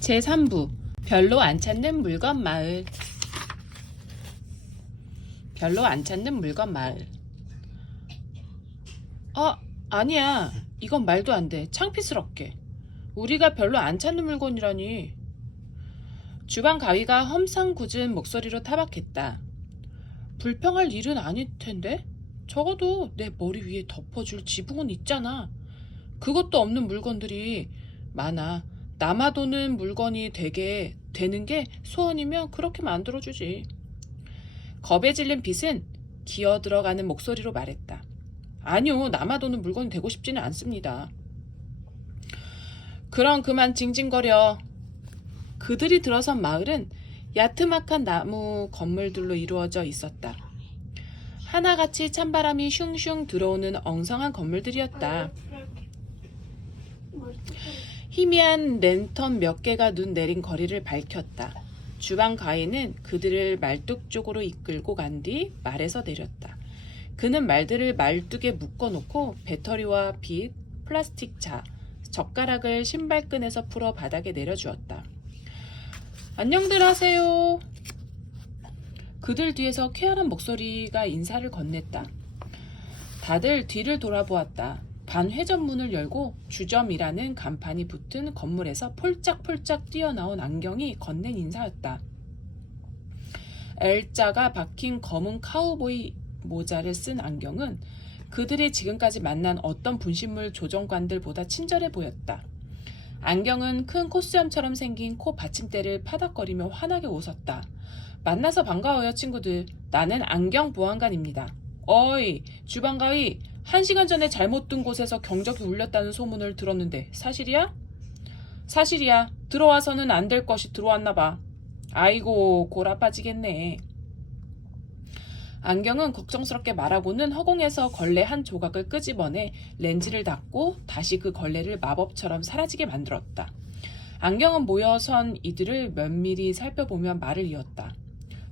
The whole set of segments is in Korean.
제3부 별로 안 찾는 물건 마을. 별로 안 찾는 물건 마을. 아니야. 이건 말도 안 돼. 창피스럽게. 우리가 별로 안 찾는 물건이라니. 주방 가위가 험상궂은 목소리로 타박했다. 불평할 일은 아닐 텐데? 적어도 내 머리 위에 덮어줄 지붕은 있잖아. 그것도 없는 물건들이 많아. 남아도는 물건이 되는 게 소원이면 그렇게 만들어주지. 겁에 질린 빛은 기어 들어가는 목소리로 말했다. 아니요, 남아도는 물건이 되고 싶지는 않습니다. 그럼 그만 징징거려. 그들이 들어선 마을은 야트막한 나무 건물들로 이루어져 있었다. 하나같이 찬바람이 슝슝 들어오는 엉성한 건물들이었다. 희미한 랜턴 몇 개가 눈 내린 거리를 밝혔다. 주방 가위는 그들을 말뚝 쪽으로 이끌고 간 뒤 말에서 내렸다. 그는 말들을 말뚝에 묶어놓고 배터리와 빗, 플라스틱 자, 젓가락을 신발끈에서 풀어 바닥에 내려주었다. 안녕들 하세요. 그들 뒤에서 쾌활한 목소리가 인사를 건넸다. 다들 뒤를 돌아보았다. 반회전 문을 열고 주점이라는 간판이 붙은 건물에서 폴짝폴짝 뛰어나온 안경이 건넨 인사였다. L자가 박힌 검은 카우보이 모자를 쓴 안경은 그들이 지금까지 만난 어떤 분신물 조정관들보다 친절해 보였다. 안경은 큰 콧수염처럼 생긴 코 받침대를 파닥거리며 환하게 웃었다. 만나서 반가워요, 친구들. 나는 안경 보안관입니다. 어이, 주방가위. 1시간 전에 잘못 둔 곳에서 경적이 울렸다는 소문을 들었는데 사실이야? 사실이야. 들어와서는 안 될 것이 들어왔나 봐. 아이고, 골아 빠지겠네. 안경은 걱정스럽게 말하고는 허공에서 걸레 한 조각을 끄집어내 렌즈를 닫고 다시 그 걸레를 마법처럼 사라지게 만들었다. 안경은 모여선 이들을 면밀히 살펴보며 말을 이었다.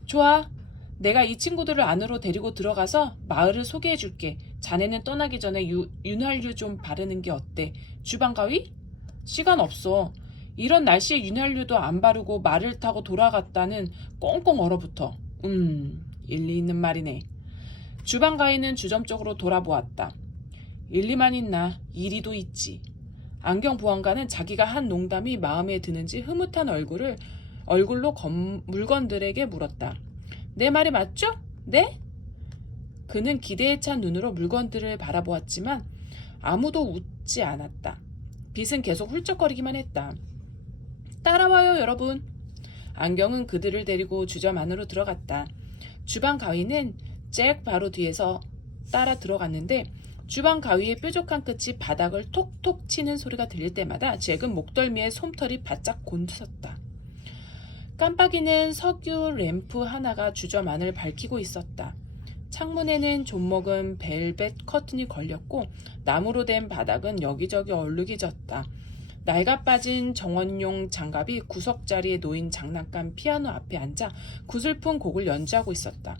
좋아. 내가 이 친구들을 안으로 데리고 들어가서 마을을 소개해줄게. 자네는 떠나기 전에 윤활유 좀 바르는 게 어때? 주방 가위? 시간 없어. 이런 날씨에 윤활유도 안 바르고 말을 타고 돌아갔다는 꽁꽁 얼어붙어. 일리 있는 말이네. 주방 가위는 주점 쪽으로 돌아보았다. 일리만 있나? 이리도 있지. 안경 보안관은 자기가 한 농담이 마음에 드는지 흐뭇한 얼굴로 물건들에게 물었다. 내 말이 맞죠? 네? 그는 기대에 찬 눈으로 물건들을 바라보았지만 아무도 웃지 않았다. 빛은 계속 훌쩍거리기만 했다. 따라와요, 여러분. 안경은 그들을 데리고 주점 안으로 들어갔다. 주방 가위는 잭 바로 뒤에서 따라 들어갔는데 주방 가위의 뾰족한 끝이 바닥을 톡톡 치는 소리가 들릴 때마다 잭은 목덜미에 솜털이 바짝 곤두섰다. 깜빡이는 석유 램프 하나가 주점 안을 밝히고 있었다. 창문에는 좀먹은 벨벳 커튼이 걸렸고 나무로 된 바닥은 여기저기 얼룩이 졌다. 낡아 빠진 정원용 장갑이 구석자리에 놓인 장난감 피아노 앞에 앉아 구슬픈 곡을 연주하고 있었다.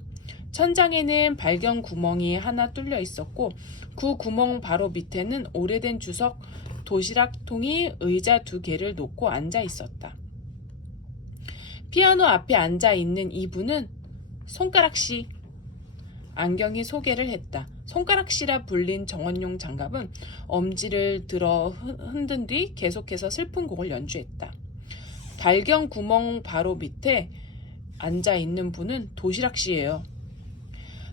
천장에는 발견 구멍이 하나 뚫려 있었고 그 구멍 바로 밑에는 오래된 주석 도시락통이 의자 2개를 놓고 앉아 있었다. 피아노 앞에 앉아 있는 이분은 손가락씨. 안경이 소개를 했다. 손가락씨라 불린 정원용 장갑은 엄지를 들어 흔든 뒤 계속해서 슬픈 곡을 연주했다. 발견 구멍 바로 밑에 앉아 있는 분은 도시락씨예요.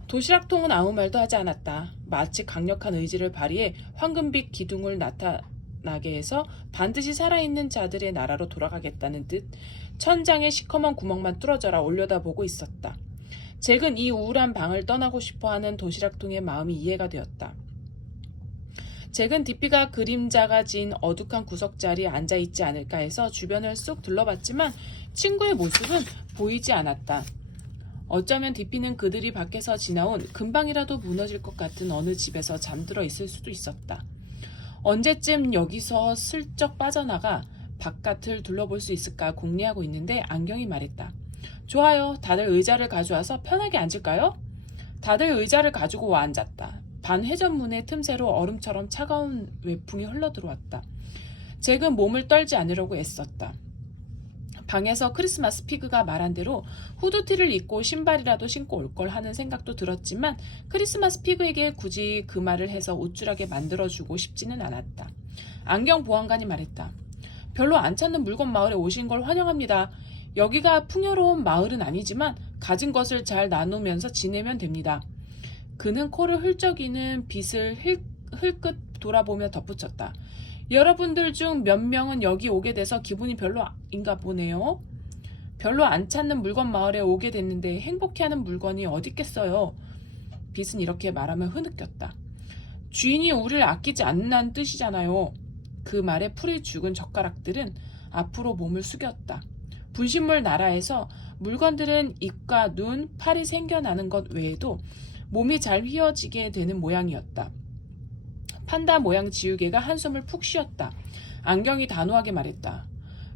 도시락통은 아무 말도 하지 않았다. 마치 강력한 의지를 발휘해 황금빛 기둥을 나타나게 해서 반드시 살아있는 자들의 나라로 돌아가겠다는 듯 천장에 시커먼 구멍만 뚫어져라 올려다보고 있었다. 잭은 이 우울한 방을 떠나고 싶어하는 도시락통의 마음이 이해가 되었다. 잭은 디피가 그림자가 진 어둑한 구석자리에 앉아있지 않을까 해서 주변을 쏙 둘러봤지만 친구의 모습은 보이지 않았다. 어쩌면 디피는 그들이 밖에서 지나온 금방이라도 무너질 것 같은 어느 집에서 잠들어 있을 수도 있었다. 언제쯤 여기서 슬쩍 빠져나가 바깥을 둘러볼 수 있을까 궁리하고 있는데 안경이 말했다. 좋아요. 다들 의자를 가져와서 편하게 앉을까요? 다들 의자를 가지고 와 앉았다. 반회전문의 틈새로 얼음처럼 차가운 외풍이 흘러들어왔다. 잭은 몸을 떨지 않으려고 애썼다. 방에서 크리스마스 피그가 말한 대로 후드티를 입고 신발이라도 신고 올 걸 하는 생각도 들었지만 크리스마스 피그에게 굳이 그 말을 해서 우쭐하게 만들어주고 싶지는 않았다. 안경 보안관이 말했다. 별로 안 찾는 물건 마을에 오신 걸 환영합니다. 여기가 풍요로운 마을은 아니지만 가진 것을 잘 나누면서 지내면 됩니다. 그는 코를 훌쩍이는 빛을 흘끗 돌아보며 덧붙였다. 여러분들 중 몇 명은 여기 오게 돼서 기분이 별로인가 보네요. 별로 안 찾는 물건 마을에 오게 됐는데 행복해하는 물건이 어디 있겠어요. 빛은 이렇게 말하며 흐느꼈다. 주인이 우리를 아끼지 않는다는 뜻이잖아요. 그 말에 풀이 죽은 젓가락들은 앞으로 몸을 숙였다. 분신물 나라에서 물건들은 입과 눈, 팔이 생겨나는 것 외에도 몸이 잘 휘어지게 되는 모양이었다. 판다 모양 지우개가 한숨을 푹 쉬었다. 안경이 단호하게 말했다.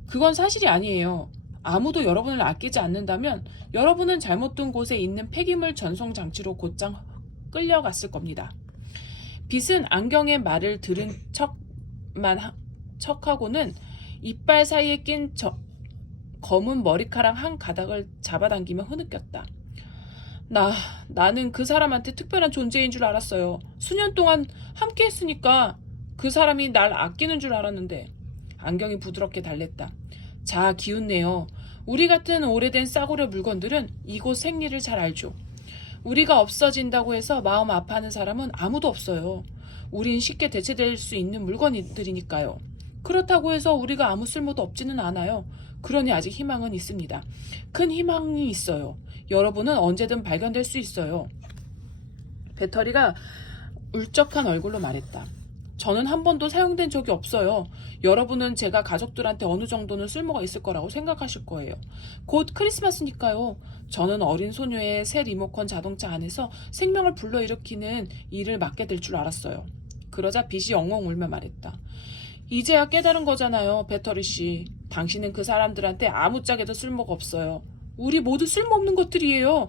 그건 사실이 아니에요. 아무도 여러분을 아끼지 않는다면 여러분은 잘못 둔 곳에 있는 폐기물 전송 장치로 곧장 끌려갔을 겁니다. 빛은 안경의 말을 들은 척하고는 이빨 사이에 낀 검은 머리카락 한 가닥을 잡아당기며 흐느꼈다. 나는 그 사람한테 특별한 존재인 줄 알았어요. 수년 동안 함께 했으니까 그 사람이 날 아끼는 줄 알았는데. 안경이 부드럽게 달랬다. 자, 기운내요. 우리 같은 오래된 싸구려 물건들은 이곳 생리를 잘 알죠. 우리가 없어진다고 해서 마음 아파하는 사람은 아무도 없어요. 우린 쉽게 대체될 수 있는 물건들이니까요. 그렇다고 해서 우리가 아무 쓸모도 없지는 않아요. 그러니 아직 희망은 있습니다. 큰 희망이 있어요. 여러분은 언제든 발견될 수 있어요. 배터리가 울적한 얼굴로 말했다. 저는 한 번도 사용된 적이 없어요. 여러분은 제가 가족들한테 어느 정도는 쓸모가 있을 거라고 생각하실 거예요. 곧 크리스마스니까요. 저는 어린 소녀의 새 리모컨 자동차 안에서 생명을 불러일으키는 일을 맡게 될 줄 알았어요. 그러자 빛이 엉엉 울며 말했다. 이제야 깨달은 거잖아요, 배터리 씨. 당신은 그 사람들한테 아무짝에도 쓸모가 없어요. 우리 모두 쓸모없는 것들이에요.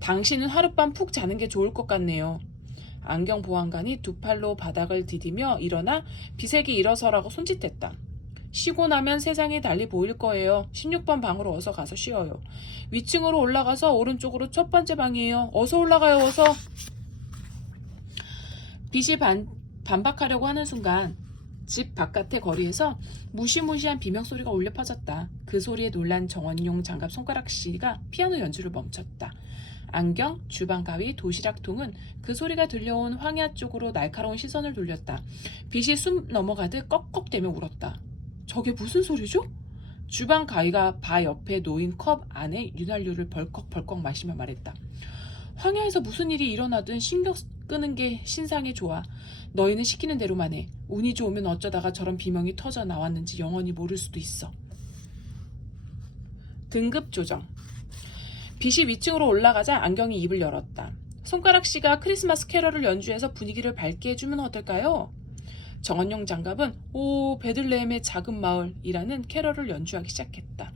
당신은 하룻밤 푹 자는 게 좋을 것 같네요. 안경 보안관이 두 팔로 바닥을 디디며 일어나 빛에게 일어서라고 손짓했다. 쉬고 나면 세상이 달리 보일 거예요. 16번 방으로 어서 가서 쉬어요. 위층으로 올라가서 오른쪽으로 첫 번째 방이에요. 어서 올라가요, 어서. 빛이 반박하려고 하는 순간 집 바깥의 거리에서 무시무시한 비명소리가 울려 퍼졌다. 그 소리에 놀란 정원용 장갑 손가락 씨가 피아노 연주를 멈췄다. 안경, 주방 가위, 도시락통은 그 소리가 들려온 황야 쪽으로 날카로운 시선을 돌렸다. 빛이 숨 넘어가듯 꺽꺽대며 울었다. 저게 무슨 소리죠? 주방 가위가 바 옆에 놓인 컵 안에 윤활유를 벌컥벌컥 마시며 말했다. 황야에서 무슨 일이 일어나든 신경 끄는 게 신상에 좋아. 너희는 시키는 대로만 해. 운이 좋으면 어쩌다가 저런 비명이 터져 나왔는지 영원히 모를 수도 있어. 등급 조정. 빛이 위층으로 올라가자 안경이 입을 열었다. 손가락 씨가 크리스마스 캐럴을 연주해서 분위기를 밝게 해주면 어떨까요? 정원용 장갑은 오 베들레헴의 작은 마을이라는 캐럴을 연주하기 시작했다.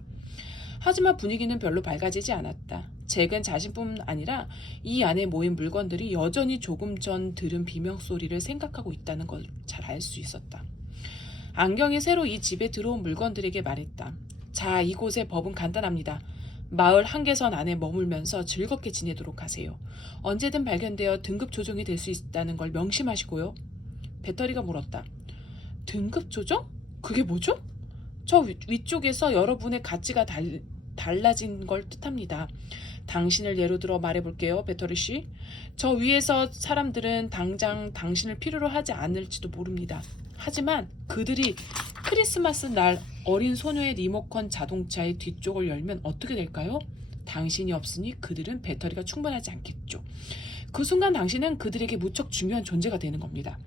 하지만 분위기는 별로 밝아지지 않았다. 잭은 자신뿐 아니라 이 안에 모인 물건들이 여전히 조금 전 들은 비명소리를 생각하고 있다는 걸 잘 알 수 있었다. 안경이 새로 이 집에 들어온 물건들에게 말했다. 자, 이곳의 법은 간단합니다. 마을 한계선 안에 머물면서 즐겁게 지내도록 하세요. 언제든 발견되어 등급 조정이 될 수 있다는 걸 명심하시고요. 배터리가 물었다. 등급 조정? 그게 뭐죠? 저 위쪽에서 여러분의 가치가 달라진 걸 뜻합니다. 당신을 예로 들어 말해볼게요, 배터리 씨. 저 위에서 사람들은 당장 당신을 필요로 하지 않을지도 모릅니다. 하지만 그들이 크리스마스 날 어린 소녀의 리모컨 자동차의 뒤쪽을 열면 어떻게 될까요? 당신이 없으니 그들은 배터리가 충분하지 않겠죠. 그 순간 당신은 그들에게 무척 중요한 존재가 되는 겁니다.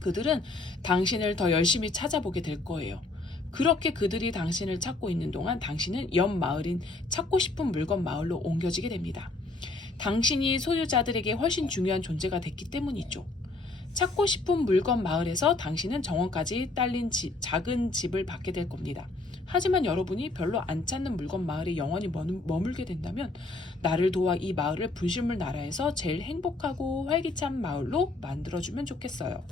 그들은 당신을 더 열심히 찾아보게 될 거예요. 그렇게 그들이 당신을 찾고 있는 동안 당신은 옆 마을인 찾고 싶은 물건 마을로 옮겨지게 됩니다. 당신이 소유자들에게 훨씬 중요한 존재가 됐기 때문이죠. 찾고 싶은 물건 마을에서 당신은 정원까지 딸린 작은 집을 받게 될 겁니다. 하지만 여러분이 별로 안 찾는 물건 마을에 영원히 머물게 된다면 나를 도와 이 마을을 분실물 나라에서 제일 행복하고 활기찬 마을로 만들어주면 좋겠어요.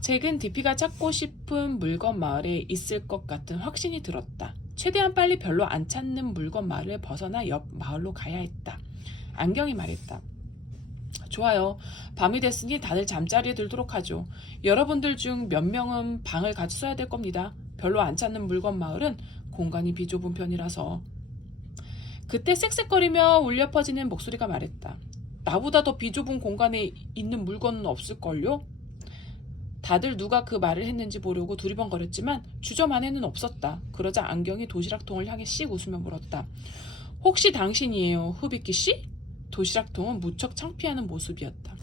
잭은 DP가 찾고 싶은 물건 마을에 있을 것 같은 확신이 들었다. 최대한 빨리 별로 안 찾는 물건 마을을 벗어나 옆 마을로 가야 했다. 안경이 말했다. 좋아요. 밤이 됐으니 다들 잠자리에 들도록 하죠. 여러분들 중 몇 명은 방을 같이 써야 될 겁니다. 별로 안 찾는 물건 마을은 공간이 비좁은 편이라서. 그때 쌕쌕거리며 울려 퍼지는 목소리가 말했다. 나보다 더 비좁은 공간에 있는 물건은 없을걸요? 다들 누가 그 말을 했는지 보려고 두리번거렸지만 주점 안에는 없었다. 그러자 안경이 도시락통을 향해 씩 웃으며 물었다. 혹시 당신이에요, 후비키 씨? 도시락통은 무척 창피하는 모습이었다.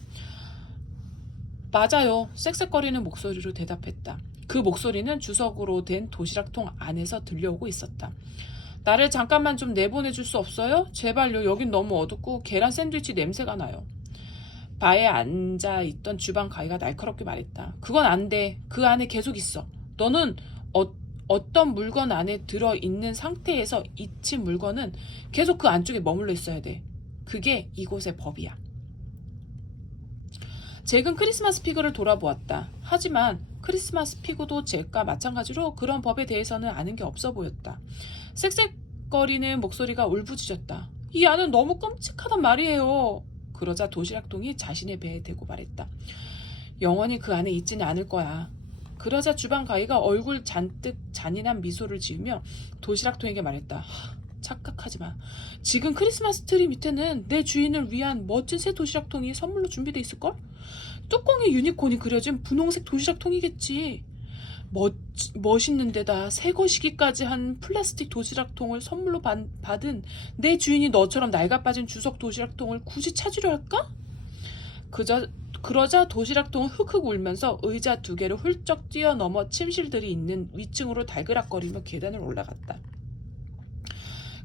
맞아요. 쌕쌕거리는 목소리로 대답했다. 그 목소리는 주석으로 된 도시락통 안에서 들려오고 있었다. 나를 잠깐만 좀 내보내줄 수 없어요? 제발요. 여긴 너무 어둡고 계란 샌드위치 냄새가 나요. 바에 앉아있던 주방 가이가 날카롭게 말했다. 그건 안 돼. 그 안에 계속 있어. 너는 어떤 물건 안에 들어있는 상태에서 잊힌 물건은 계속 그 안쪽에 머물러 있어야 돼. 그게 이곳의 법이야. 잭은 크리스마스 피그를 돌아보았다. 하지만 크리스마스 피그도 잭과 마찬가지로 그런 법에 대해서는 아는 게 없어 보였다. 쌕쌕거리는 목소리가 울부짖었다. 이 안은 너무 끔찍하단 말이에요. 그러자 도시락통이 자신의 배에 대고 말했다. 영원히 그 안에 있지는 않을 거야. 그러자 주방 가이가 얼굴 잔뜩 잔인한 미소를 지으며 도시락통에게 말했다. 착각하지 마. 지금 크리스마스 트리 밑에는 내 주인을 위한 멋진 새 도시락통이 선물로 준비돼 있을걸? 뚜껑에 유니콘이 그려진 분홍색 도시락통이겠지. 멋있는 데다 새 것이기까지 한 플라스틱 도시락통을 선물로 받은 내 주인이 너처럼 낡아빠진 주석 도시락통을 굳이 찾으려 할까? 그러자 도시락통은 흑흑 울면서 의자 2개를 훌쩍 뛰어넘어 침실들이 있는 위층으로 달그락거리며 계단을 올라갔다.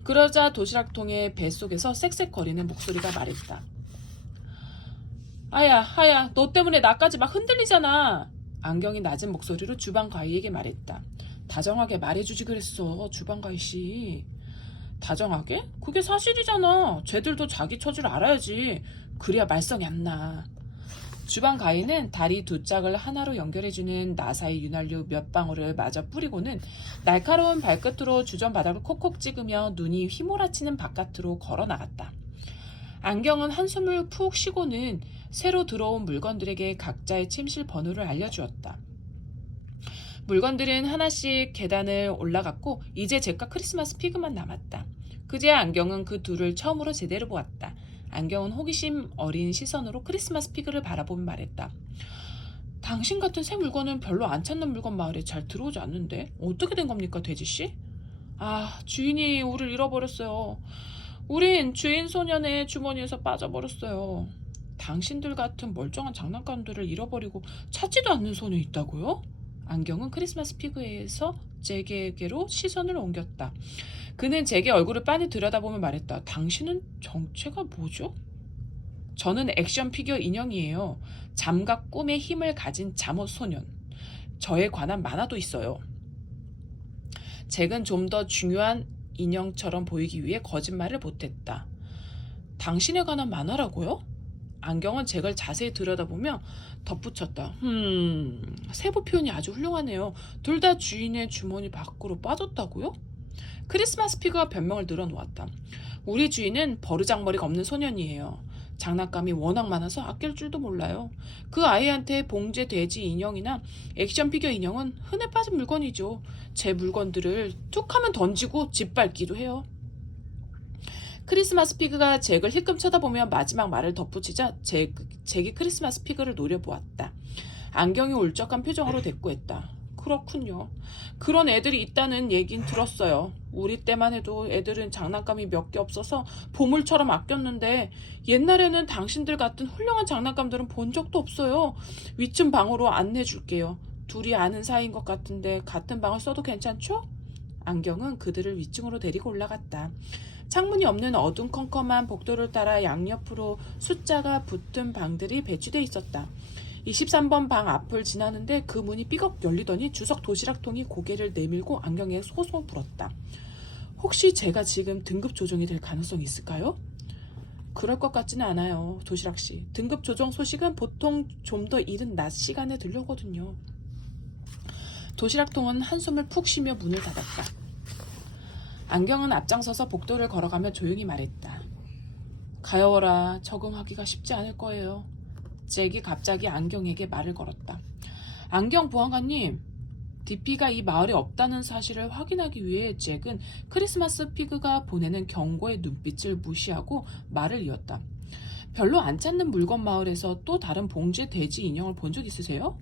그러자 도시락통의 뱃속에서 쌕쌕거리는 목소리가 말했다. 하야, 너 때문에 나까지 막 흔들리잖아. 안경이 낮은 목소리로 주방 가이에게 말했다. 다정하게 말해주지 그랬어, 주방 가이씨. 다정하게? 그게 사실이잖아. 쟤들도 자기 처지를 알아야지. 그래야 말썽이 안 나. 주방 가이는 다리 2짝을 하나로 연결해주는 나사의 윤활유 몇 방울을 마저 뿌리고는 날카로운 발끝으로 주점 바닥을 콕콕 찍으며 눈이 휘몰아치는 바깥으로 걸어 나갔다. 안경은 한숨을 푹 쉬고는 새로 들어온 물건들에게 각자의 침실 번호를 알려주었다. 물건들은 하나씩 계단을 올라갔고 이제 잭과 크리스마스 피그만 남았다. 그제야 안경은 그 둘을 처음으로 제대로 보았다. 안경은 호기심 어린 시선으로 크리스마스 피그를 바라보며 말했다. 당신 같은 새 물건은 별로 안 찾는 물건 마을에 잘 들어오지 않는데 어떻게 된 겁니까, 돼지씨? 주인이 우리를 잃어버렸어요. 우린 주인 소년의 주머니에서 빠져버렸어요. 당신들 같은 멀쩡한 장난감들을 잃어버리고 찾지도 않는 소년이 있다고요? 안경은 크리스마스 피그에서 잭에게로 시선을 옮겼다. 그는 잭의 얼굴을 빤히 들여다보며 말했다. 당신은 정체가 뭐죠? 저는 액션 피규어 인형이에요. 잠과 꿈의 힘을 가진 잠옷 소년. 저에 관한 만화도 있어요. 잭은 좀 더 중요한 인형처럼 보이기 위해 거짓말을 못했다. 당신에 관한 만화라고요? 안경은 잭을 자세히 들여다보며 덧붙였다. 세부 표현이 아주 훌륭하네요. 둘 다 주인의 주머니 밖으로 빠졌다고요? 크리스마스 피그가 변명을 늘어놓았다. 우리 주인은 버르장머리가 없는 소년이에요. 장난감이 워낙 많아서 아낄 줄도 몰라요. 그 아이한테 봉제 돼지 인형이나 액션 피규어 인형은 흔해 빠진 물건이죠. 제 물건들을 툭 하면 던지고 짓밟기도 해요. 크리스마스 피그가 잭을 힐끔 쳐다보며 마지막 말을 덧붙이자 잭이 크리스마스 피그를 노려보았다. 안경이 울적한 표정으로 대꾸했다. 그렇군요. 그런 애들이 있다는 얘긴 들었어요. 우리 때만 해도 애들은 장난감이 몇 개 없어서 보물처럼 아꼈는데 옛날에는 당신들 같은 훌륭한 장난감들은 본 적도 없어요. 위층 방으로 안내줄게요. 둘이 아는 사이인 것 같은데 같은 방을 써도 괜찮죠? 안경은 그들을 위층으로 데리고 올라갔다. 창문이 없는 어둠컴컴한 복도를 따라 양옆으로 숫자가 붙은 방들이 배치돼 있었다. 23번 방 앞을 지나는데 그 문이 삐걱 열리더니 주석 도시락통이 고개를 내밀고 안경에 소송 불었다. 혹시 제가 지금 등급 조정이 될 가능성이 있을까요? 그럴 것 같지는 않아요, 도시락 씨. 등급 조정 소식은 보통 좀 더 이른 낮 시간에 들려오거든요. 도시락통은 한숨을 푹 쉬며 문을 닫았다. 안경은 앞장서서 복도를 걸어가며 조용히 말했다. 가여워라. 적응하기가 쉽지 않을 거예요. 잭이 갑자기 안경에게 말을 걸었다. 안경 보안관님, DP가 이 마을에 없다는 사실을 확인하기 위해 잭은 크리스마스 피그가 보내는 경고의 눈빛을 무시하고 말을 이었다. 별로 안 찾는 물건 마을에서 또 다른 봉제 돼지 인형을 본 적 있으세요?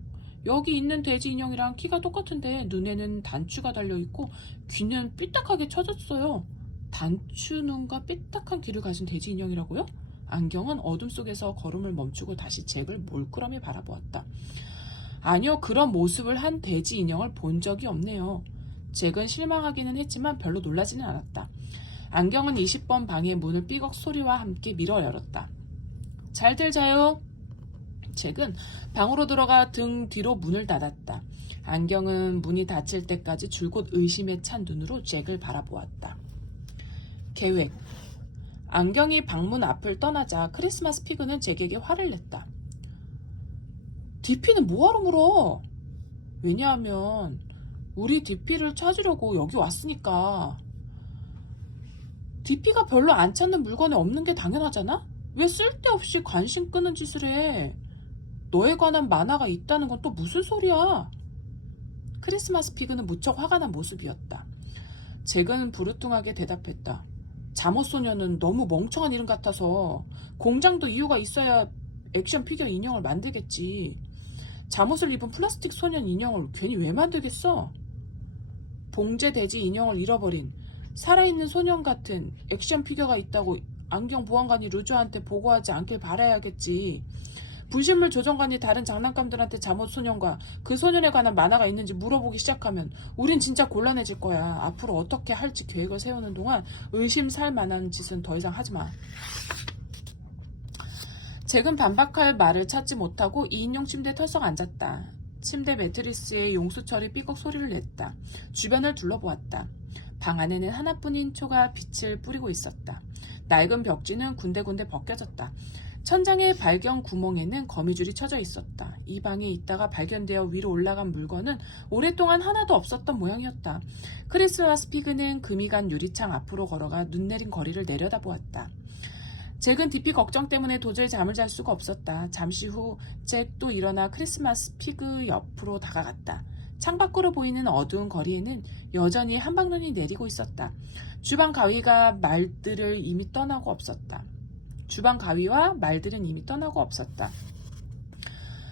여기 있는 돼지 인형이랑 키가 똑같은데 눈에는 단추가 달려있고 귀는 삐딱하게 쳐졌어요. 단추 눈과 삐딱한 귀를 가진 돼지 인형이라고요? 안경은 어둠 속에서 걸음을 멈추고 다시 잭을 몰끄러미 바라보았다. 아니요, 그런 모습을 한 돼지 인형을 본 적이 없네요. 잭은 실망하기는 했지만 별로 놀라지는 않았다. 안경은 20번 방의 문을 삐걱 소리와 함께 밀어 열었다. 잘들 자요. 잭은 방으로 들어가 등 뒤로 문을 닫았다. 안경은 문이 닫힐 때까지 줄곧 의심에 찬 눈으로 잭을 바라보았다. 계획. 안경이 방문 앞을 떠나자 크리스마스 피그는 잭에게 화를 냈다. DP는 뭐하러 물어? 왜냐하면 우리 DP를 찾으려고 여기 왔으니까. DP가 별로 안 찾는 물건에 없는 게 당연하잖아? 왜 쓸데없이 관심 끄는 짓을 해? 너에 관한 만화가 있다는 건 또 무슨 소리야? 크리스마스 피그는 무척 화가 난 모습이었다. 잭은 부르뚱하게 대답했다. 잠옷소녀는 너무 멍청한 이름 같아서 공장도 이유가 있어야 액션 피겨 인형을 만들겠지. 잠옷을 입은 플라스틱 소년 인형을 괜히 왜 만들겠어? 봉제 돼지 인형을 잃어버린 살아있는 소년 같은 액션 피겨가 있다고 안경 보안관이 루저한테 보고하지 않길 바라야겠지. 분실물 조정관이 다른 장난감들한테 잠옷 소년과 그 소년에 관한 만화가 있는지 물어보기 시작하면 우린 진짜 곤란해질 거야. 앞으로 어떻게 할지 계획을 세우는 동안 의심살 만한 짓은 더 이상 하지 마. 잭은 반박할 말을 찾지 못하고 2인용 침대에 털썩 앉았다. 침대 매트리스에 용수철이 삐걱 소리를 냈다. 주변을 둘러보았다. 방 안에는 하나뿐인 초가 빛을 뿌리고 있었다. 낡은 벽지는 군데군데 벗겨졌다. 천장의 발견 구멍에는 거미줄이 쳐져 있었다. 이 방에 있다가 발견되어 위로 올라간 물건은 오랫동안 하나도 없었던 모양이었다. 크리스마스 피그는 금이 간 유리창 앞으로 걸어가 눈 내린 거리를 내려다보았다. 잭은 DP 걱정 때문에 도저히 잠을 잘 수가 없었다. 잠시 후 잭도 일어나 크리스마스 피그 옆으로 다가갔다. 창밖으로 보이는 어두운 거리에는 여전히 한방눈이 내리고 있었다. 주방 가위와 말들은 이미 떠나고 없었다.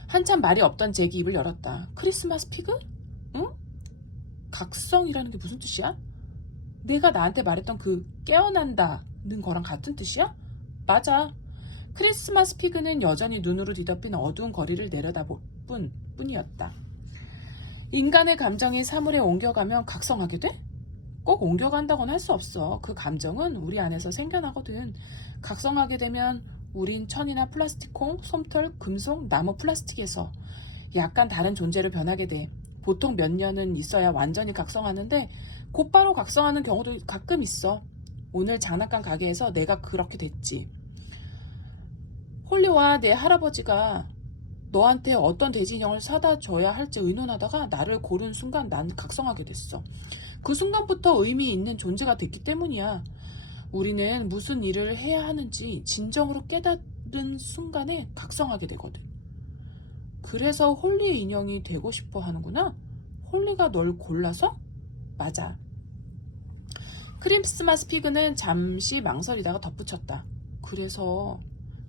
한참 말이 없던 잭이 입을 열었다. 크리스마스 피그? 응? 각성이라는 게 무슨 뜻이야? 내가 나한테 말했던 그 깨어난다는 거랑 같은 뜻이야? 맞아. 크리스마스 피그는 여전히 눈으로 뒤덮인 어두운 거리를 내려다볼 뿐이었다. 인간의 감정이 사물에 옮겨가면 각성하게 돼? 꼭 옮겨간다고는 할 수 없어. 그 감정은 우리 안에서 생겨나거든. 각성하게 되면 우린 천이나 플라스틱콩, 솜털, 금속, 나무, 플라스틱에서 약간 다른 존재로 변하게 돼. 보통 몇 년은 있어야 완전히 각성하는데 곧바로 각성하는 경우도 가끔 있어. 오늘 장난감 가게에서 내가 그렇게 됐지. 홀리와 내 할아버지가 너한테 어떤 돼지 인형을 사다 줘야 할지 의논하다가 나를 고른 순간 난 각성하게 됐어. 그 순간부터 의미 있는 존재가 됐기 때문이야. 우리는 무슨 일을 해야 하는지 진정으로 깨달은 순간에 각성하게 되거든. 그래서 홀리의 인형이 되고 싶어 하는구나? 홀리가 널 골라서? 맞아. 크리스마스 피그는 잠시 망설이다가 덧붙였다. 그래서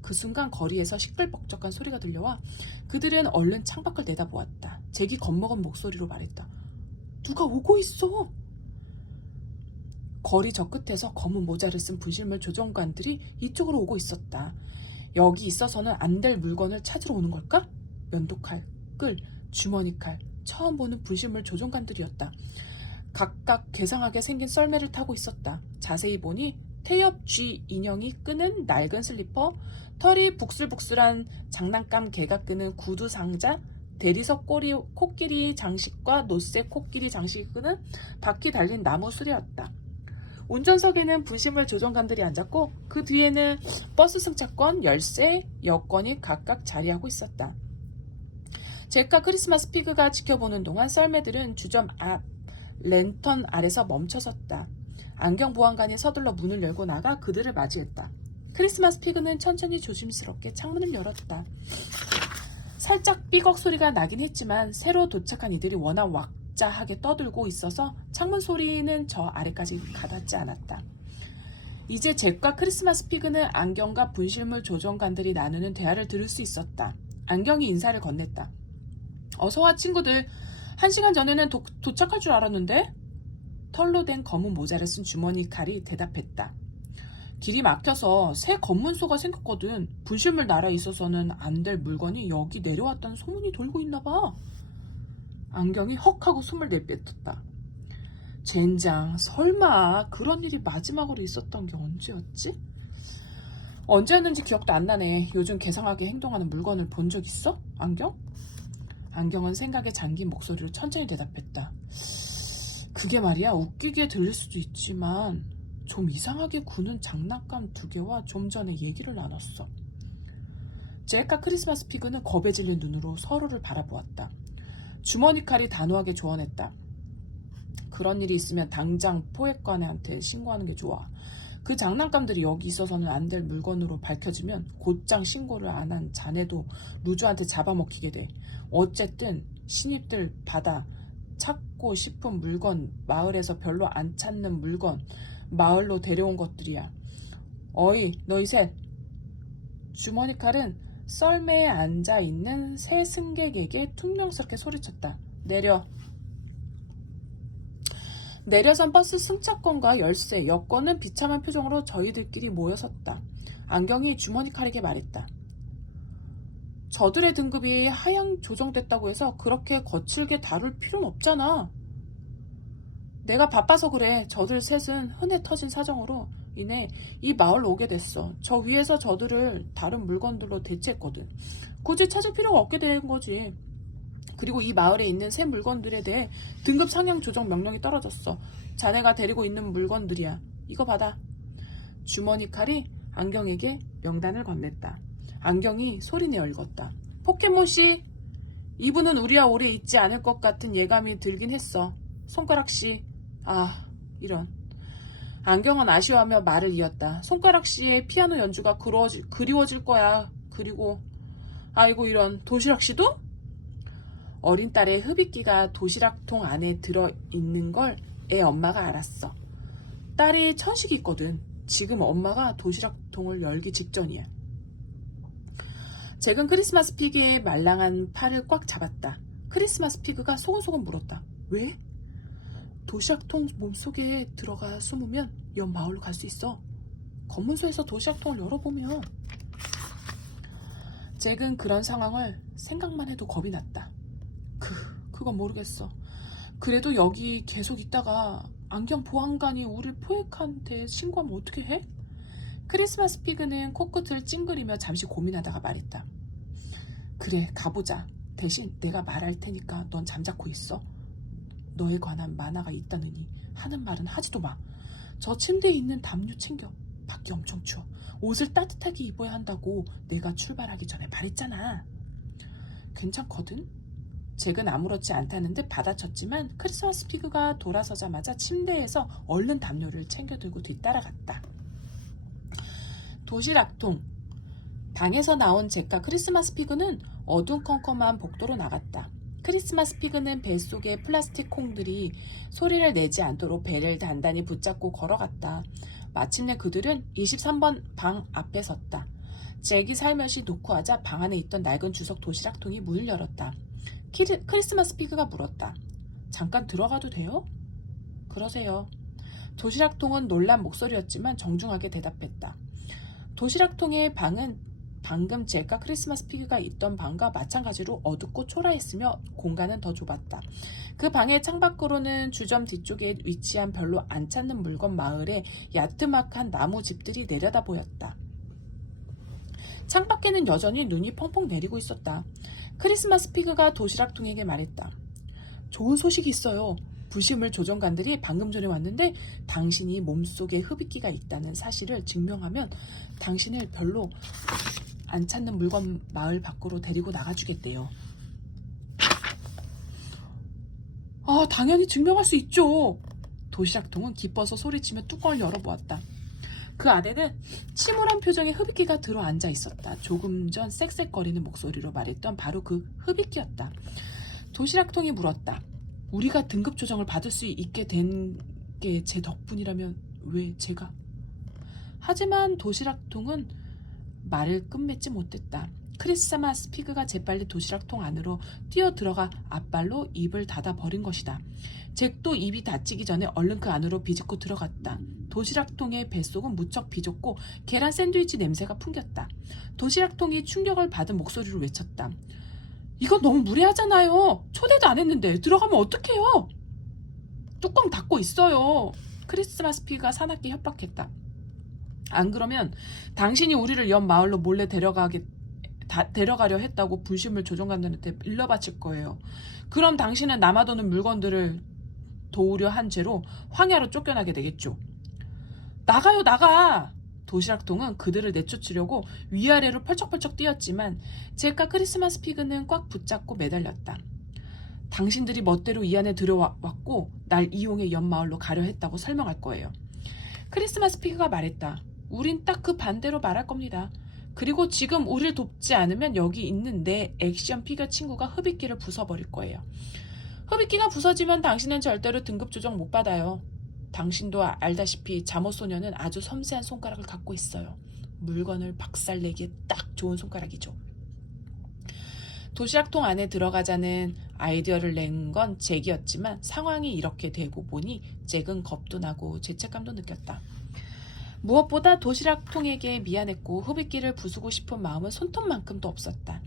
그 순간 거리에서 시끌벅적한 소리가 들려와 그들은 얼른 창밖을 내다보았다. 잭이 겁먹은 목소리로 말했다. 누가 오고 있어? 거리 저 끝에서 검은 모자를 쓴 분실물 조정관들이 이쪽으로 오고 있었다. 여기 있어서는 안 될 물건을 찾으러 오는 걸까? 면도칼, 끌, 주머니칼, 처음 보는 분실물 조정관들이었다. 각각 괴상하게 생긴 썰매를 타고 있었다. 자세히 보니 태엽 쥐 인형이 끄는 낡은 슬리퍼, 털이 북슬북슬한 장난감 개가 끄는 구두 상자, 대리석 코끼리 장식과 노쇠 코끼리 장식이 끄는 바퀴 달린 나무 수레였다. 운전석에는 분실물 조종관들이 앉았고 그 뒤에는 버스 승차권, 열쇠, 여권이 각각 자리하고 있었다. 잭과 크리스마스 피그가 지켜보는 동안 썰매들은 주점 앞 랜턴 아래서 멈춰섰다. 안경 보안관이 서둘러 문을 열고 나가 그들을 맞이했다. 크리스마스 피그는 천천히 조심스럽게 창문을 열었다. 살짝 삐걱 소리가 나긴 했지만 새로 도착한 이들이 워낙 왁자하게 떠들고 있어서 창문 소리는 저 아래까지 가닿지 않았다. 이제 잭과 크리스마스 피그는 안경과 분실물 조종관들이 나누는 대화를 들을 수 있었다. 안경이 인사를 건넸다. 어서와 친구들. 1시간 전에는 도착할 줄 알았는데? 털로 된 검은 모자를 쓴 주머니 칼이 대답했다. 길이 막혀서 새 검문소가 생겼거든. 분실물 나라에 있어서는 안 될 물건이 여기 내려왔다는 소문이 돌고 있나 봐. 안경이 헉 하고 숨을 내뱉었다. 젠장, 설마 그런 일이 마지막으로 있었던 게 언제였지? 언제였는지 기억도 안 나네. 요즘 개상하게 행동하는 물건을 본 적 있어? 안경? 안경은 생각에 잠긴 목소리로 천천히 대답했다. 그게 말이야, 웃기게 들릴 수도 있지만 좀 이상하게 구는 장난감 2개와 좀 전에 얘기를 나눴어. 잭과 크리스마스 피그는 겁에 질린 눈으로 서로를 바라보았다. 주머니 칼이 단호하게 조언했다. 그런 일이 있으면 당장 포획관한테 신고하는 게 좋아. 그 장난감들이 여기 있어서는 안 될 물건으로 밝혀지면 곧장 신고를 안 한 자네도 루즈한테 잡아먹히게 돼. 어쨌든 신입들 받아 찾고 싶은 물건, 마을에서 별로 안 찾는 물건, 마을로 데려온 것들이야. 어이, 너희 셋. 주머니 칼은 썰매에 앉아있는 새 승객에게 퉁명스럽게 소리쳤다. 내려. 내려선 버스 승차권과 열쇠, 여권은 비참한 표정으로 저희들끼리 모여섰다. 안경이 주머니 칼에게 말했다. 저들의 등급이 하향 조정됐다고 해서 그렇게 거칠게 다룰 필요는 없잖아. 내가 바빠서 그래. 저들 셋은 흔해 터진 사정으로 인해 이 마을로 오게 됐어. 저 위에서 저들을 다른 물건들로 대체했거든. 굳이 찾을 필요가 없게 된 거지. 그리고 이 마을에 있는 새 물건들에 대해 등급 상향 조정 명령이 떨어졌어. 자네가 데리고 있는 물건들이야. 이거 받아. 주머니 칼이 안경에게 명단을 건넸다. 안경이 소리내어 읽었다. 포켓몬씨, 이분은 우리와 오래 있지 않을 것 같은 예감이 들긴 했어. 손가락씨. 아, 이런. 안경은 아쉬워하며 말을 이었다. 손가락씨의 피아노 연주가 그리워질 거야. 그리고 아이고 이런. 도시락씨도? 어린 딸의 흡입기가 도시락통 안에 들어있는 걸 애 엄마가 알았어. 딸이 천식이 있거든. 지금 엄마가 도시락통을 열기 직전이야. 잭은 크리스마스 피그의 말랑한 팔을 꽉 잡았다. 크리스마스 피그가 소곤소곤 물었다. 왜? 도시락통 몸속에 들어가 숨으면 옆 마을로 갈 수 있어. 검문소에서 도시락통을 열어보면. 잭은 그런 상황을 생각만 해도 겁이 났다. 그건 모르겠어. 그래도 여기 계속 있다가 안경 보안관이 우릴 포획한테 신고하면 어떻게 해? 크리스마스 피그는 코끝을 찡그리며 잠시 고민하다가 말했다. 그래, 가보자. 대신 내가 말할 테니까 넌 잠자코 있어. 너에 관한 만화가 있다느니 하는 말은 하지도 마. 저 침대에 있는 담요 챙겨. 밖이 엄청 추워. 옷을 따뜻하게 입어야 한다고 내가 출발하기 전에 말했잖아. 괜찮거든? 잭은 아무렇지 않다는데 받아쳤지만 크리스마스 피그가 돌아서자마자 침대에서 얼른 담요를 챙겨 들고 뒤따라갔다. 도시락통. 방에서 나온 잭과 크리스마스 피그는 어두컴컴한 복도로 나갔다. 크리스마스 피그는 뱃속의 플라스틱 콩들이 소리를 내지 않도록 배를 단단히 붙잡고 걸어갔다. 마침내 그들은 23번 방 앞에 섰다. 잭이 살며시 놓고 하자 방 안에 있던 낡은 주석 도시락통이 문을 열었다. 크리스마스 피그가 물었다. 잠깐 들어가도 돼요? 그러세요. 도시락통은 놀란 목소리였지만 정중하게 대답했다. 도시락통의 방은 방금 잭과 크리스마스 피그가 있던 방과 마찬가지로 어둡고 초라했으며 공간은 더 좁았다. 그 방의 창밖으로는 주점 뒤쪽에 위치한 별로 안 찾는 물건 마을에 야트막한 나무 집들이 내려다 보였다. 창밖에는 여전히 눈이 펑펑 내리고 있었다. 크리스마스 피그가 도시락통에게 말했다. 좋은 소식이 있어요. 부시물 조정관들이 방금 전에 왔는데 당신이 몸속에 흡입기가 있다는 사실을 증명하면 당신을 별로 안 찾는 물건 마을 밖으로 데리고 나가주겠대요. 아, 당연히 증명할 수 있죠. 도시락통은 기뻐서 소리치며 뚜껑을 열어보았다. 그 안에는 침울한 표정의 흡입기가 들어앉아 있었다. 조금 전 쌕쌕거리는 목소리로 말했던 바로 그 흡입기였다. 도시락통이 물었다. 우리가 등급 조정을 받을 수 있게 된 게 제 덕분이라면 왜 제가? 하지만 도시락통은 말을 끝맺지 못했다. 크리스마스 피그가 재빨리 도시락통 안으로 뛰어들어가 앞발로 입을 닫아버린 것이다. 잭도 입이 닫히기 전에 얼른 그 안으로 비집고 들어갔다. 도시락통의 뱃속은 무척 비좁고 계란 샌드위치 냄새가 풍겼다. 도시락통이 충격을 받은 목소리로 외쳤다. 이건 너무 무례하잖아요. 초대도 안 했는데 들어가면 어떡해요? 뚜껑 닫고 있어요. 크리스마스 피그가 사납게 협박했다. 안 그러면 당신이 우리를 옆 마을로 몰래 데려가려 했다고 분실물 조정관들한테 일러바칠 거예요. 그럼 당신은 남아도는 물건들을 도우려 한 죄로 황야로 쫓겨나게 되겠죠. 나가요, 나가! 도시락통은 그들을 내쫓으려고 위아래로 펄쩍펄쩍 뛰었지만 잭과 크리스마스 피그는 꽉 붙잡고 매달렸다. 당신들이 멋대로 이 안에 들어왔고 날 이용해 옆 마을로 가려 했다고 설명할 거예요. 크리스마스 피그가 말했다. 우린 딱 그 반대로 말할 겁니다. 그리고 지금 우릴 돕지 않으면 여기 있는 내 액션 피겨 친구가 흡입기를 부숴버릴 거예요. 흡입기가 부서지면 당신은 절대로 등급 조정 못 받아요. 당신도 알다시피 잠옷소녀는 아주 섬세한 손가락을 갖고 있어요. 물건을 박살내기에 딱 좋은 손가락이죠. 도시락통 안에 들어가자는 아이디어를 낸 건 잭이었지만 상황이 이렇게 되고 보니 잭은 겁도 나고 죄책감도 느꼈다. 무엇보다 도시락통에게 미안했고 흡입기를 부수고 싶은 마음은 손톱만큼도 없었다.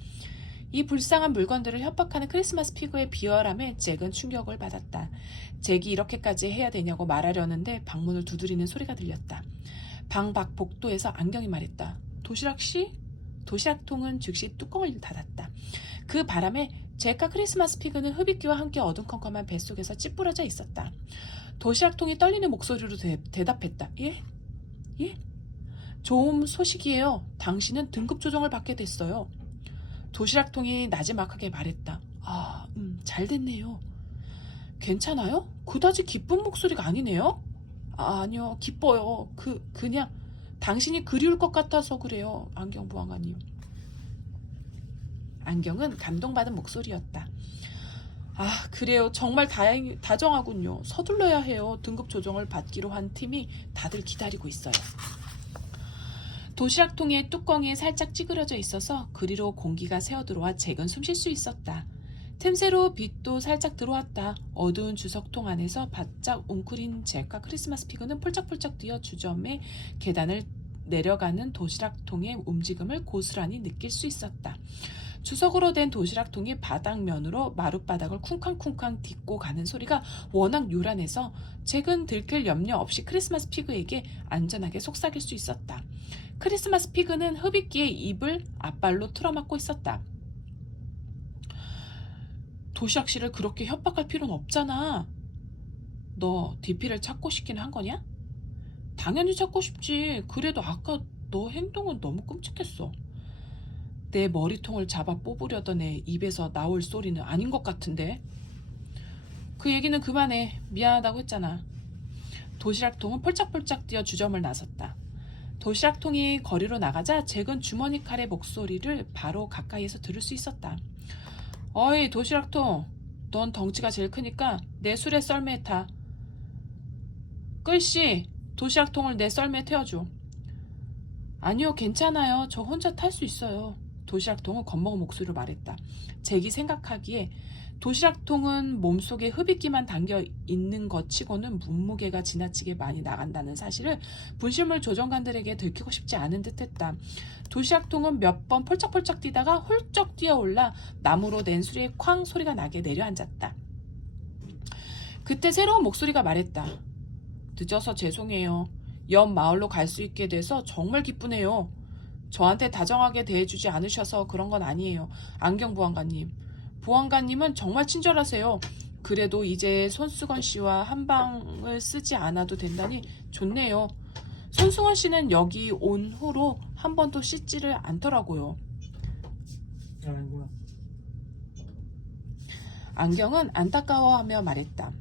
이 불쌍한 물건들을 협박하는 크리스마스 피그의 비열함에 잭은 충격을 받았다. 잭이 이렇게까지 해야 되냐고 말하려는데 방문을 두드리는 소리가 들렸다. 방 밖 복도에서 안경이 말했다. 도시락씨? 도시락통은 즉시 뚜껑을 닫았다. 그 바람에 잭과 크리스마스 피그는 흡입기와 함께 어두컴컴한 뱃속에서 찌푸려져 있었다. 도시락통이 떨리는 목소리로 대답했다. 예? 예? 좋은 소식이에요. 당신은 등급 조정을 받게 됐어요. 도시락통이 나지막하게 말했다. 아, 잘 됐네요. 괜찮아요? 그다지 기쁜 목소리가 아니네요? 아, 아니요, 기뻐요. 그냥 당신이 그리울 것 같아서 그래요. 안경 보안관님. 안경은 감동받은 목소리였다. 아, 그래요. 정말 다정하군요. 서둘러야 해요. 등급 조정을 받기로 한 팀이 다들 기다리고 있어요. 도시락통의 뚜껑이 살짝 찌그러져 있어서 그리로 공기가 새어들어와 잭은 숨 쉴 수 있었다. 틈새로 빛도 살짝 들어왔다. 어두운 주석통 안에서 바짝 웅크린 잭과 크리스마스 피그는 폴짝폴짝 뛰어 주점의 계단을 내려가는 도시락통의 움직임을 고스란히 느낄 수 있었다. 주석으로 된 도시락통이 바닥면으로 마룻바닥을 쿵쾅쿵쾅 딛고 가는 소리가 워낙 요란해서 잭은 들킬 염려 없이 크리스마스 피그에게 안전하게 속삭일 수 있었다. 크리스마스 피그는 흡입기의 입을 앞발로 틀어막고 있었다. 도시락씨를 그렇게 협박할 필요는 없잖아. 너 DP를 찾고 싶긴 한 거냐? 당연히 찾고 싶지. 그래도 아까 너 행동은 너무 끔찍했어. 내 머리통을 잡아 뽑으려던 애 입에서 나올 소리는 아닌 것 같은데. 그 얘기는 그만해. 미안하다고 했잖아. 도시락통은 펄짝펄짝 뛰어 주점을 나섰다. 도시락통이 거리로 나가자 잭은 주머니 칼의 목소리를 바로 가까이에서 들을 수 있었다. 어이 도시락통, 넌 덩치가 제일 크니까 내 술에 썰매에 타. 끌씨, 도시락통을 내 썰매에 태워줘. 아니요, 괜찮아요. 저 혼자 탈 수 있어요. 도시락통은 겁먹은 목소리로 말했다. 잭이 생각하기에 도시락통은 몸속에 흡입기만 담겨 있는 것 치고는 몸무게가 지나치게 많이 나간다는 사실을 분실물 조정관들에게 들키고 싶지 않은 듯했다. 도시락통은 몇 번 펄쩍펄쩍 뛰다가 훌쩍 뛰어올라 나무로 낸 수레에 쾅 소리가 나게 내려앉았다. 그때 새로운 목소리가 말했다. 늦어서 죄송해요. 옆 마을로 갈 수 있게 돼서 정말 기쁘네요. 저한테 다정하게 대해주지 않으셔서 그런 건 아니에요. 안경 보안관님. 보안관님은 정말 친절하세요. 그래도 이제 손수건 씨와 한방을 쓰지 않아도 된다니 좋네요. 손수건 씨는 여기 온 후로 한 번도 씻지를 않더라고요. 아이고. 안경은 안타까워하며 말했다.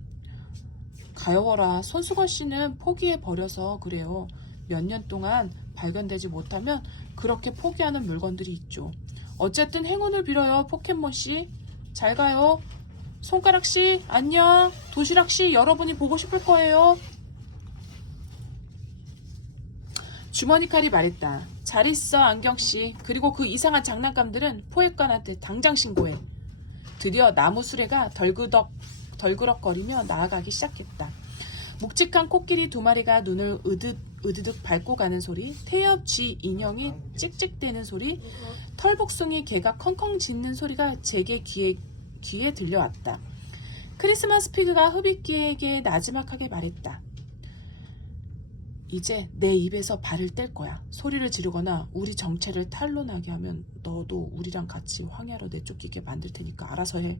가여워라. 손수건 씨는 포기해버려서 그래요. 몇 년 동안 발견되지 못하면 그렇게 포기하는 물건들이 있죠. 어쨌든 행운을 빌어요, 포켓몬 씨. 잘 가요. 손가락 씨, 안녕. 도시락 씨, 여러분이 보고 싶을 거예요. 주머니 칼이 말했다. 잘 있어, 안경 씨. 그리고 그 이상한 장난감들은 포획관한테 당장 신고해. 드디어 나무 수레가 덜그럭거리며 나아가기 시작했다. 묵직한 코끼리 2마리가 눈을 으드득 밟고 가는 소리, 태엽 쥐 인형이 찍찍대는 소리, 털복숭이 개가 컹컹 짖는 소리가 제게 귀에 들려왔다. 크리스마스 피그가 흐비끼에게 나지막하게 말했다. 이제 내 입에서 발을 뗄 거야. 소리를 지르거나 우리 정체를 탄로나게 하면 너도 우리랑 같이 황야로 내쫓기게 만들 테니까 알아서 해.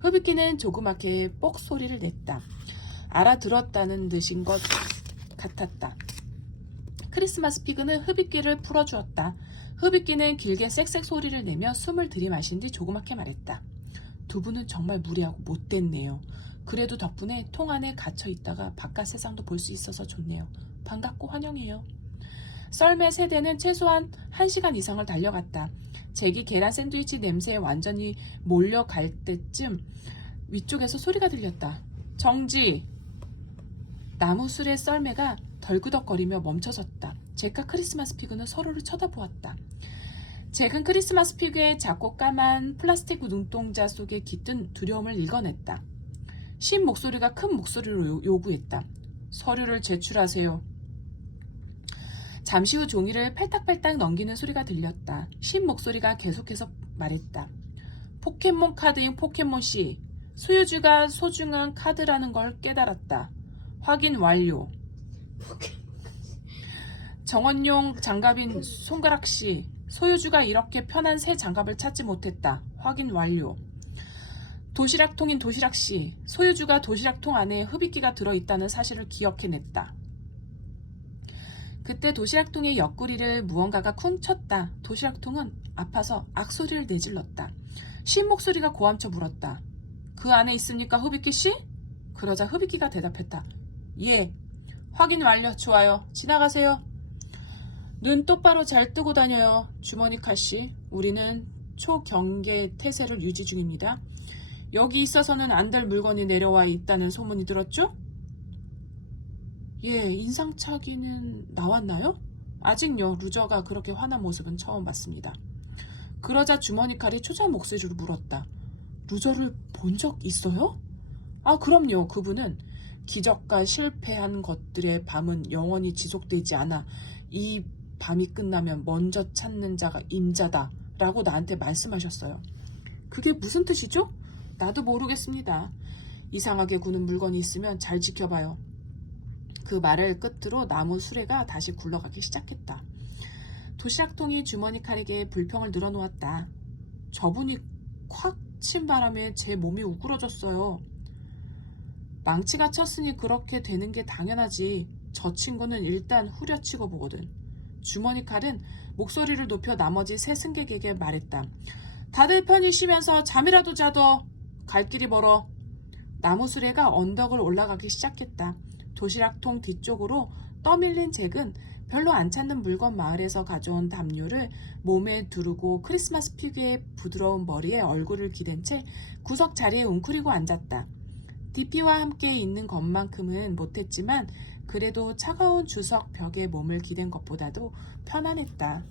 흐비끼는 조그맣게 뽁 소리를 냈다. 알아들었다는 듯인 것 같았다. 크리스마스 피그는 흐비끼를 풀어주었다. 흐비끼는 길게 쌕쌕 소리를 내며 숨을 들이마신 뒤 조그맣게 말했다. 두 분은 정말 무례하고 못됐네요. 그래도 덕분에 통 안에 갇혀 있다가 바깥 세상도 볼 수 있어서 좋네요. 반갑고 환영해요. 썰매 세대는 최소한 1시간 이상을 달려갔다. 잭이 계란 샌드위치 냄새에 완전히 몰려갈 때쯤 위쪽에서 소리가 들렸다. 정지! 나무 수레 썰매가 덜그덕거리며 멈춰섰다. 잭과 크리스마스 피그는 서로를 쳐다보았다. 잭은 크리스마스 피그의 작고 까만 플라스틱 눈동자 속에 깃든 두려움을 읽어냈다. 신 목소리가 큰 목소리로 요구했다. 서류를 제출하세요. 잠시 후 종이를 팔딱팔딱 넘기는 소리가 들렸다. 신 목소리가 계속해서 말했다. 포켓몬 카드인 포켓몬씨, 소유주가 소중한 카드라는 걸 깨달았다. 확인 완료. 정원용 장갑인 손가락씨, 소유주가 이렇게 편한 새 장갑을 찾지 못했다. 확인 완료. 도시락통인 도시락씨, 소유주가 도시락통 안에 흐비끼가 들어있다는 사실을 기억해냈다. 그때 도시락통의 옆구리를 무언가가 쿵 쳤다. 도시락통은 아파서 악소리를 내질렀다. 신 목소리가 고함쳐 물었다. 그 안에 있습니까, 흐비끼씨? 그러자 흐비끼가 대답했다. 예. 확인 완료. 좋아요. 지나가세요. 눈 똑바로 잘 뜨고 다녀요. 주머니 칼씨. 우리는 초경계 태세를 유지 중입니다. 여기 있어서는 안 될 물건이 내려와 있다는 소문이 들었죠? 예, 인상착의는 나왔나요? 아직요. 루저가 그렇게 화난 모습은 처음 봤습니다. 그러자 주머니 칼이 초조한 목소리로 물었다. 루저를 본 적 있어요? 아, 그럼요. 그분은 기적과 실패한 것들의 밤은 영원히 지속되지 않아 이 밤이 끝나면 먼저 찾는 자가 임자다 라고 나한테 말씀하셨어요. 그게 무슨 뜻이죠? 나도 모르겠습니다. 이상하게 구는 물건이 있으면 잘 지켜봐요. 그 말을 끝으로 나무 수레가 다시 굴러가기 시작했다. 도시락통이 주머니 칼에게 불평을 늘어놓았다. 저분이 콱 친 바람에 제 몸이 우그러졌어요. 망치가 쳤으니 그렇게 되는 게 당연하지. 저 친구는 일단 후려치고 보거든. 주머니 칼은 목소리를 높여 나머지 세 승객에게 말했다. 다들 편히 쉬면서 잠이라도 자둬. 갈 길이 멀어. 나무 수레가 언덕을 올라가기 시작했다. 도시락통 뒤쪽으로 떠밀린 잭은 별로 안 찾는 물건 마을에서 가져온 담요를 몸에 두르고 크리스마스 피그의 부드러운 머리에 얼굴을 기댄 채 구석 자리에 웅크리고 앉았다. 디피와 함께 있는 것만큼은 못했지만 그래도 차가운 주석 벽에 몸을 기댄 것보다도 편안했다.